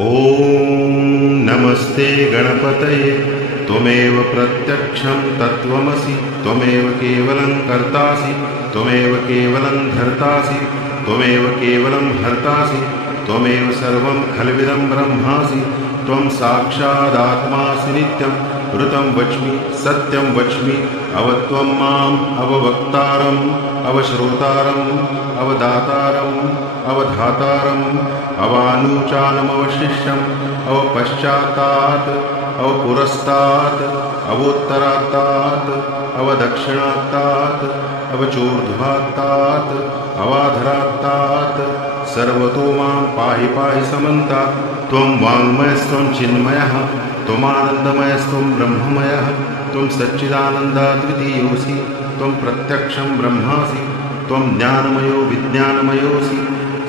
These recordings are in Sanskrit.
ॐ नमस्ते गणपतये त्वमेव प्रत्यक्षं तत्त्वमसि त्वमेव केवलं कर्तासि त्वमेव केवलं धर्तासि त्वमेव केवलं हर्तासि त्वमेव सर्वं खल्विदं ब्रह्मासि त्वं साक्षादात्मासि नित्यं ऋतं वच्मि सत्यं वच्मि अवत्वं माम् अववक्तारम् अवश्रोतारम् अवदातारम् अवधातारम् अवानुचानमवशिष्यम् अवपश्चात्तात् अवपुरस्तात् अवोत्तरात्तात् अवदक्षिणात्तात् अवचोर्ध्वात्तात् अवाधरात्तात् सर्वतो मां पाहि पाहि समन्तात् त्वं वाङ्मयस्त्वं चिन्मयः त्वमानन्दमयस्त्वं ब्रह्ममयः त्वं सच्चिदानन्दाद्वितीयोऽसि त्वं प्रत्यक्षं ब्रह्मासि त्वं ज्ञानमयो विज्ञानमयोऽसि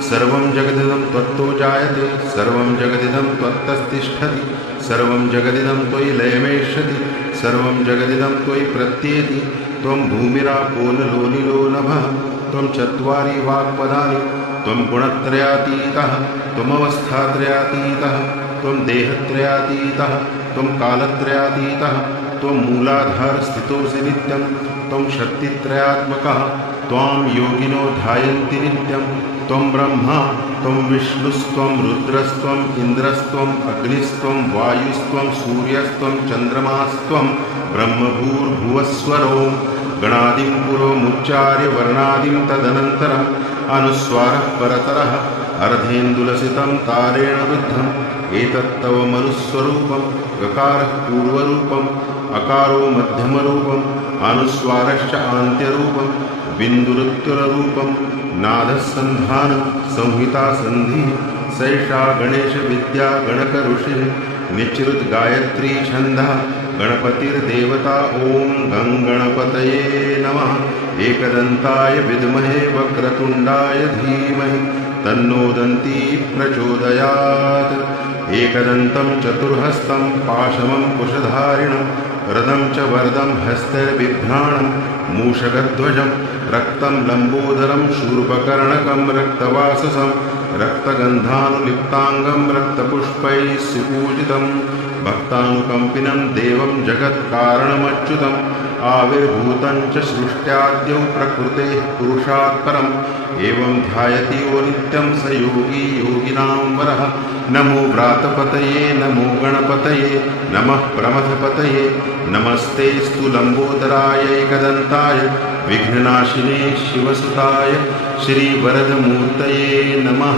सर्वं जगदिदं त्वत्तो जायते सर्वं जगदिदं त्वत्तस्तिष्ठति सर्वं जगदिदं त्वयि लयमेष्यति सर्वं जगदिदं त्वयि प्रत्येति त्वं भूमिरापो नलो निलो नभः त्वं चत्वारि वाक्पदानि त्वं गुणत्रयातीतः त्वमवस्थात्रयातीतः त्वं देहत्रयातीतः त्वं कालत्रयातीतः त्वं मूलाधारस्थितोऽसि नित्यं त्वं शक्तित्रयात्मकः त्वां योगिनो ध्यायन्ति नित्यं त्वं ब्रह्मा त्वं विष्णुस्त्वं रुद्रस्त्वम् इन्द्रस्त्वम् अग्निस्त्वं वायुस्त्वं सूर्यस्त्वं चन्द्रमास्त्वं ब्रह्मभूर्भुवस्वरो गणादिं पुरोमुच्चार्य वर्णादिं तदनन्तरम् अनुस्वारः परतरः अर्धेन्दुलसितं तारेण रुद्धम् एतत्तव मनुस्वरूपं गकारः पूर्वरूपम् अकारो मध्यमरूपम् अनुस्वारश्च आन्त्यरूपं बिन्दुरुत्तररूपं नादः सन्धानं संहिता सन्धिः सैषा गणेशविद्या गणकऋषिः निचृद्गायत्री छन्दः गणपतिर्देवता ॐ गणपतये नमः एकदन्ताय विद्महे वक्रतुण्डाय धीमहि तन्नो दन्ती प्रचोदयात् एकदन्तं चतुर्हस्तं पाशमं कुशधारिणं रदं च वरदं हस्तैर्बिभ्राणं मूषकध्वजं रक्तं लम्बोदरं शूर्पकर्णकं रक्तवाससं रक्तगन्धानुलिप्ताङ्गं रक्तपुष्पैः सुपूजितं भक्तानुकम्पिनं देवं जगत्कारणमच्युतम् आविर्भूतं च सृष्ट्याद्यौ प्रकृतेः पुरुषात् परम् एवं ध्यायति यो नित्यं स योगी योगिनां वरः नमो व्रातपतये नमो गणपतये नमः प्रमथपतये नमस्तेऽस्तु लम्बोदराय एकदन्ताय विघ्ननाशिने शिवसुताय श्रीवरदमूर्तये नमः।